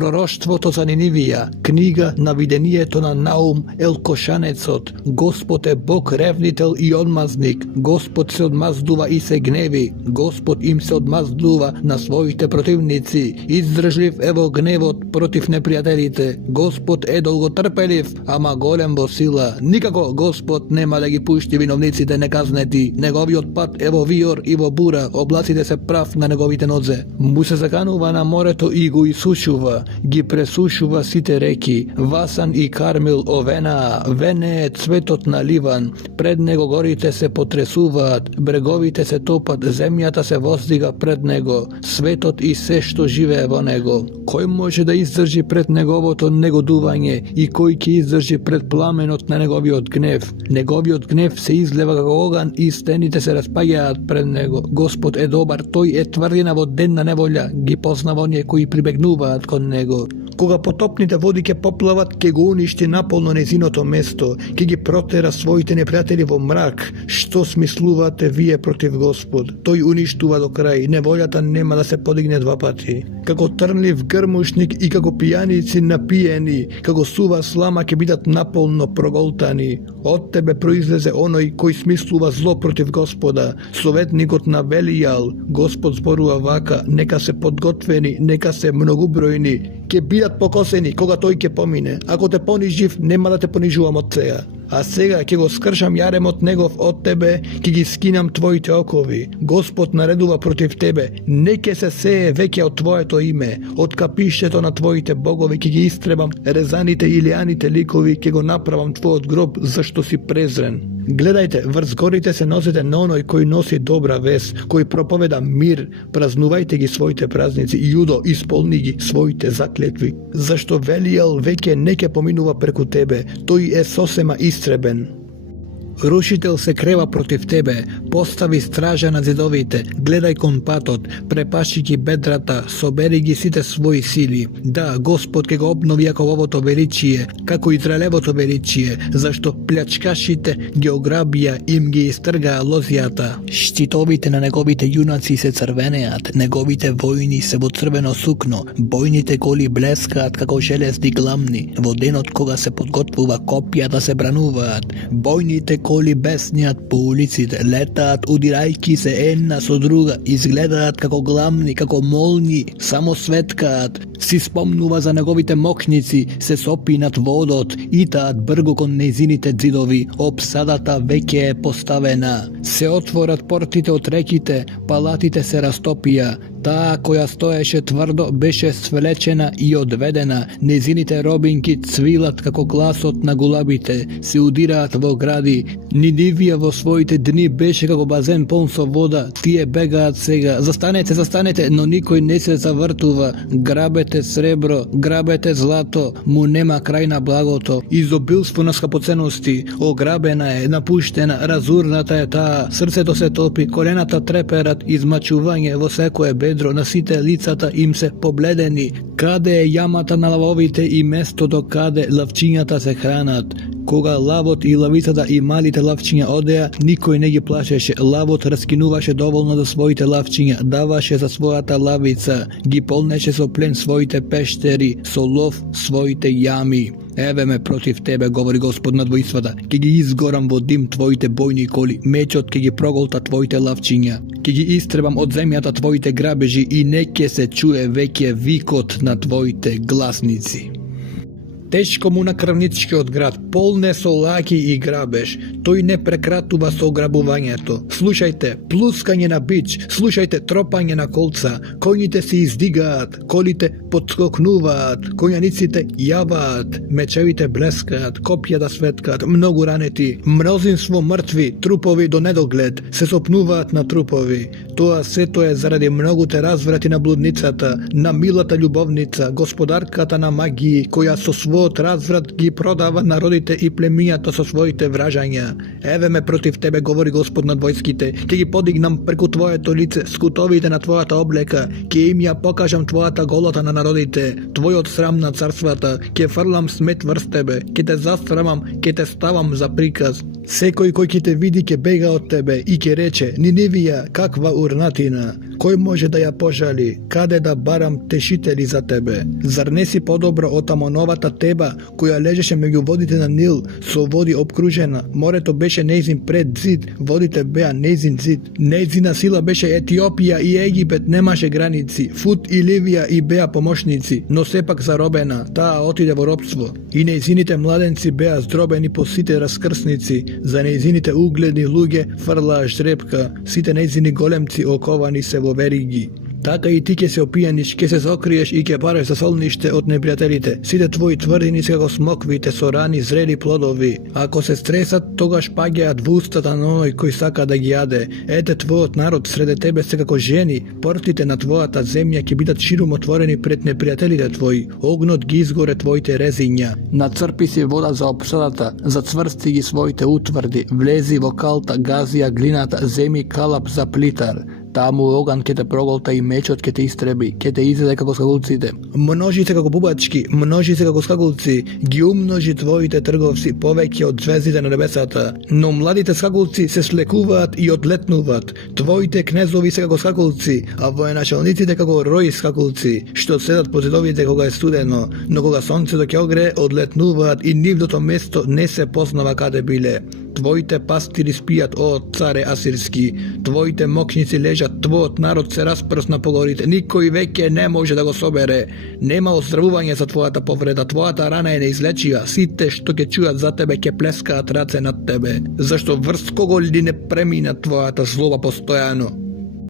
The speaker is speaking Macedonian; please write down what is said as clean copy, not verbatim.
Пророштвото за Нинивија, книга на видението на Наум Елкошанецот. Господ е Бог ревнител и одмазник. Господ се одмаздува и се гневи. Господ им се одмаздува на своите противници. Издржлив е во гневот против непријателите. Господ е долготрпелив, ама голем во сила. Никако Господ нема да ги пушти виновниците неказнети. Неговиот пат е во виор и во бура, облаците се прав на неговите нозе. Му се заканува на морето и го исушува, ги пресушува сите реки. Васан и Кармил овена, вене е цветот на Ливан. Пред него горите се потресуваат, бреговите се топат, земјата се воздига пред него, светот и се што живее во него. Кој може да издржи пред неговото негодување и кој ќе издржи пред пламенот на неговиот гнев? Неговиот гнев се излева како оган и стените се распаѓаат пред него. Господ е добар, тој е тврдина во ден на неволја, ги познава оние кои прибегнуваат кон него. Кога потопните води ќе поплават, ќе го уништи наполно незиното место, ќе ги протера своите непријатели во мрак. Што смислувате вие против Господ? Тој уништува до крај, неволјата нема да се подигне два пати. Како трнлив грмушник и како пијаници напиени, како сува слама ќе бидат наполно проголтани. Од тебе произлезе оној кој смислува зло против Господа, советникот на Велијал. Господ зборува вака: нека се подготвени, нека се многубројни, ќе бидат покосени кога тој ќе помине. Ако те понижив, нема да те понижувам од сега. А сега ќе го скршам јаремот негов од тебе, ќе ги скинам твоите окови. Господ наредува против тебе, не ќе се сее веќе од твоето име, од капиштето на твоите богови ќе ги истребам, резаните и илијаните ликови ќе го направам твојот гроб, зашто си презрен. Гледајте, врз горите се носите на оној кој носи добра вест, кој проповеда мир. Празнувајте ги своите празници, Јудо, исполни ги своите заклетви. Зашто Велијал веќе не ќе поминува преку тебе, тој е сосема истребен. Рушител се крева против тебе, постави стража на зидовите, гледај кон патот, препаши ги бедрата, собери ги сите своји сили. Да, Господ ќе го обнови Јакововото величие, како Израелевото величие, зашто плячкашите ги ограбија, им ги истргаа лозијата. Штитовите на неговите јунаци се црвенеат, неговите војни се во црвено сукно, бојните коли блескаат како железни гламни, во денот кога се подготвува копија да се брануваат, бојните коли бесниат по улиците, летаат удирајки се една со друга, изгледаат како гламни, како молни, само светкаат. Си спомнува за неговите мокници, се сопи над водот, итаат бргу кон незините ѕидови, обсадата веќе е поставена. Се отворат портите од реките, палатите се растопија, таа која стоеше тврдо беше свлечена и одведена, незините робинки цвилат како гласот на гулабите, се удираат во гради. Нинивија во своите дни беше како базен полн со вода, тие бегаат сега. Застанете, застанете, но никој не се завртува. Грабете сребро, грабете злато, му нема крај на благото. Изобилство на скапоценности, ограбена е, напуштена, разурната е таа, срцето се топи, колената треперат, измачување во секое бедро, на сите лицата им се побледени. Каде е јамата на лавовите и местото каде лавчињата се хранат? Кога лавот и лавицата и малите лавчиња одеа, никој не ги плашеше. Лавот раскинуваше доволно за своите лавчиња, даваше за својата лавица, ги полнеше со плен своите пештери, со лов своите јами. Еве ме против тебе, говори Господ на двојствата, ќе ги изгорам во дим твоите бојни коли, мечот ќе ги проголта твоите лавчиња, ќе ги истребам од земјата твоите грабежи и не ќе се чуе веќе викот на твоите гласници. Тешко му на крвничкиот град, полне со лаки и грабеж. Тој не прекратува со ограбувањето. Слушајте, плускање на бич, слушајте тропање на колца, коњите се издигаат, колите подскокнуваат, коњаниците јаваат, мечевите блескаат, копјата светкаат, многу ранети, мнозинство мртви, трупови до недоглед, се сопнуваат на трупови. Тоа сето е заради многуте разврати на блудницата, на милата љубовница, господарката на магии, која со твојот разврат ги продава народите и племињата со своите вражања. Еве ме против тебе, говори Господ над војските, ќе ги подигнам преку твоето лице скутовите на твојата облека, ќе им ја покажам твојата голота на народите, твојот срам на царствата, ќе фрлам смет врз тебе, ќе те засрамам, ќе те ставам за приказ. Секој кој ќе те види ќе бега од тебе и ќе рече: Нинивија, каква урнатина! Кој може да ја пожали? Каде да барам тешители за тебе? Зар не си подобро од Амоновата Теба, која лежеше меѓу водите на Нил, со води обкружена? Морето беше нејзин пред зид, водите беа нејзин зид. Нејзина сила беше Етиопија и Египет немаше граници, Фут и Ливија и беа помошници, но сепак заробена, таа отиде во робство. И нејзините младенци беа здробени по сите раскрсници, за нејзините угледни луѓе фрлаа жрепка, сите нејзини големци оковани се во вериги. Така и ти ќе се опијаниш, ќе се сокриеш и ќе бараш за солниште од непријателите. Сите твои тврдини се како смоквите со рани зрели плодови. Ако се стресат, тогаш паѓаат во устата на оној кој сака да ги јаде. Ете твојот народ среде тебе се како жени, портите на твојата земја ќе бидат ширум отворени пред непријателите твои. Огнот ги изгоре твоите резиња. Нацрпи си вода за опсадата, зацврсти ги своите утврди, влези во калта, газија глината, земи калап за плитар. Таму оган ќе те проголта и мечот ќе те истреби, ќе те изеде како скакулците. Множи се како бубачки, множи се како скакулци, ги умножи твоите трговци повеќе од звездите на небесата. Но младите скакулци се слекуваат и одлетнуваат. Твоите кнезови се како скакулци, а военачалниците како рои скакулци, што седат по зидовите кога е студено, но кога сонцето ќе огре, одлетнуваат и нивното место не се познава каде биле. Твоите пастири спијат, о царе асирски, твоите мокшници лежат, твојот народ се распрсна по горите, никој веќе не може да го собере. Нема оздравување за твојата повреда, твојата рана е неизлечива, сите што ќе чујат за тебе ќе плескаат раце над тебе, зашто врз кого ли не премина твојата злоба постојано.